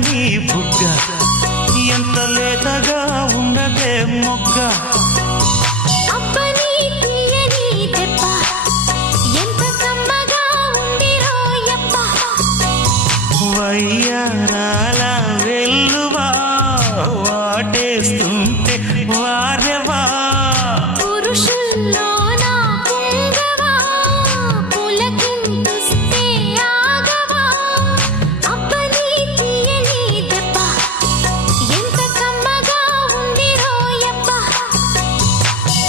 నీ బుగ్గ ఎంత లేతగా ఉన్నదే మొగ్గ వయ్యారాల వెల్లువా వాటేస్తుంటే వారెవా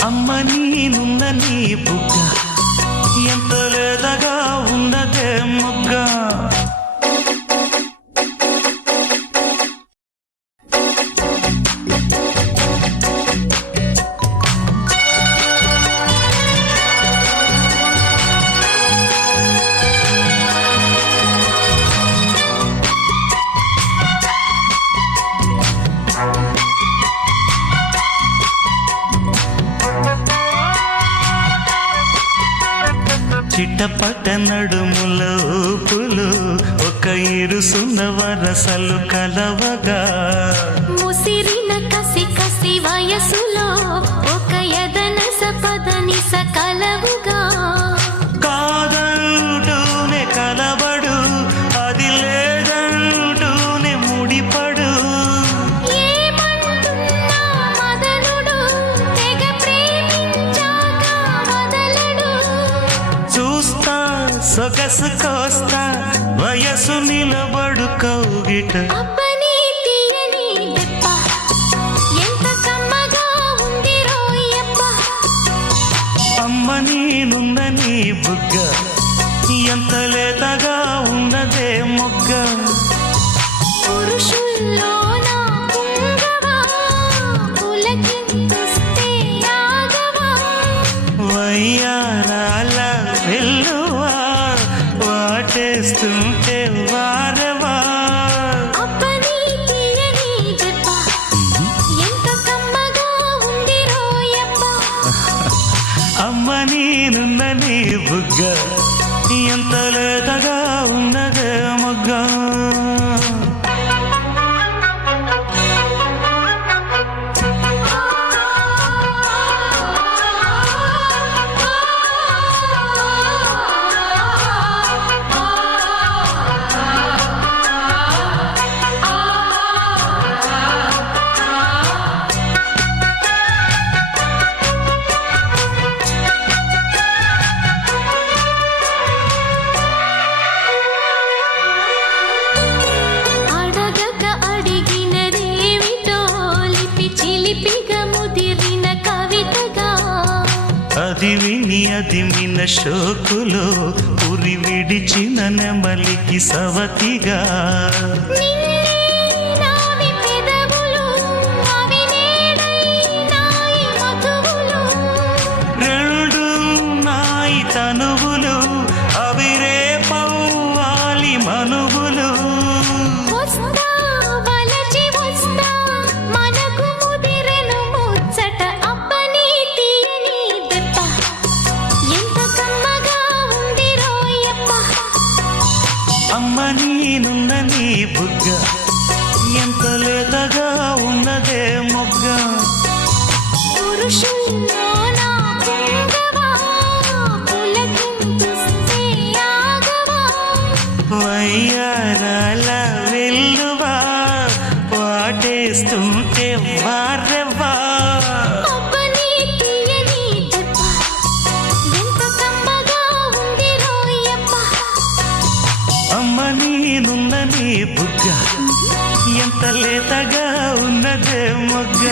అమ్మ నేనున్న నీ బుగ్గ ఎంత లేదగా ఉన్నదే మొగ్గ చిట్టపట నడుముల ఊపులు ఒక ఇరుసున్న వరసలు కలవగా ముసిరిన కసి కసి వయసులో ఒక యదనస పదనిస కలవుగా కాదంటూనే కలబడు అది లేదంటూనే ముడిపడు ఏమంటున్నా మదనుడు తెగ ప్రేమించాక వదలడు చూస్తా సొగసు కోస్తా వయసు నిలబడు కౌగిట అబ్బని తీయని దెబ్బ ఎంత కమ్మగా ఉంది రోయప్ప అమ్మ నేనున్న నీ బుగ్గ ఎంత లేతగా ఉన్నదే మొగ్గ పురుషుల్లోన పుంగవా పులకింతుస్తే ఆగవా వయ్యారాల వెల్లువా వాటేస్తుంటే వారవా అబ్బని తీయని దెబ్బ ఎంత కమ్మగా ఉంది రోయప్ప అమ్మ నేనున్న నీ బుగ్గ ఎంత లేతగా ఉన్నదే మొగ్గ అడగక అడిగినదేమిటో లిపి చిలిపిగా ముదిరిన కవితగా అది విని అది మిన షోకులో ఉరి విడిచిన నెమలికి సవతిగా నిన్నే నావి పెదవులు అవి నేడై నాయి మధువులు రెండు నాయి తనువులు అవి రేపవ్వాలి మనువులు వస్తా వలచి వస్తా మనకు ముదిరెను ముచ్చట అబ్బని తీయని దెబ్బ ఎంత కమ్మగా ఉంది రోయప్ప అమ్మ నేనున్న నీ బుగ్గ ఎంత లేతగా ఉన్నదే మొగ్గ పురుషుల్లోన పుంగవా పులకింతుస్తే ఆగవా వయ్యారాల వెల్లువా వాటేస్తుంటే వారెవా అబ్బని తీయని దెబ్బ ఎంత కమ్మగా ఉంది రోయప్ప అమ్మ నేనున్న నీ బుగ్గ ఎంత లేతగా ఉన్నదే మొగ్గ